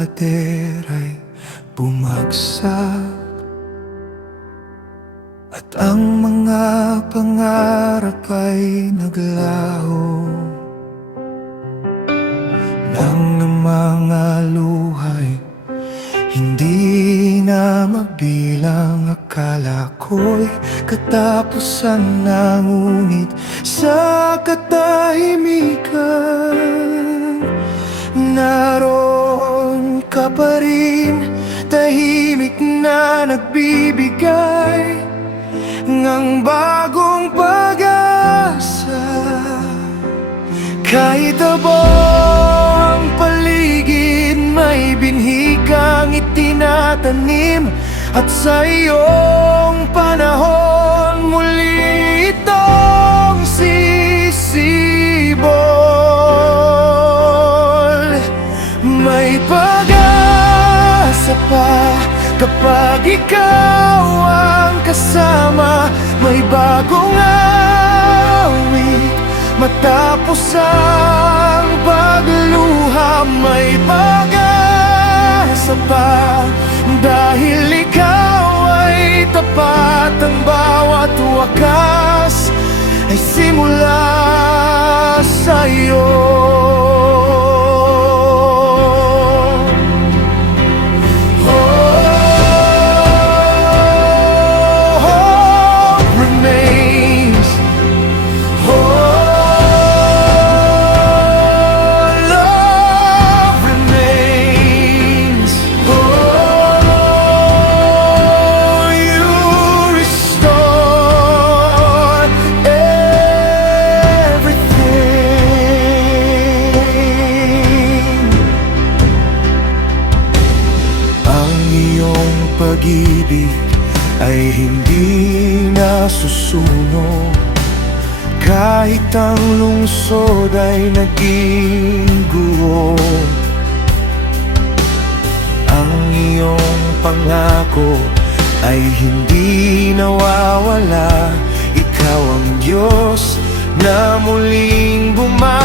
pader ay bumagsak, at ang mga pangarap ay naglaho ng mga luhay hindi na mabilang. Akala ko'y katapusan na, ngunit sa katahimikan naroon ka pa rin, tahimik na nagbibigay ng bagong pag-asa. Kahit abo ang paligid, may binhi kang itinatanim, at sa iyong panahon muli itong sisibol. May pag-asa pa kapag ikaw ang kasama, may bagong awit matapos ang pagluha. May pag-asa pa dahil ikaw ay tapat, ang bawat wakas ay simula sa'yo. Pag-ibig ay hindi nasusunog, kahit ang lungsod ay naging guho. Ang iyong pangako ay hindi nawawala, ikaw ang Diyos na muling bumalik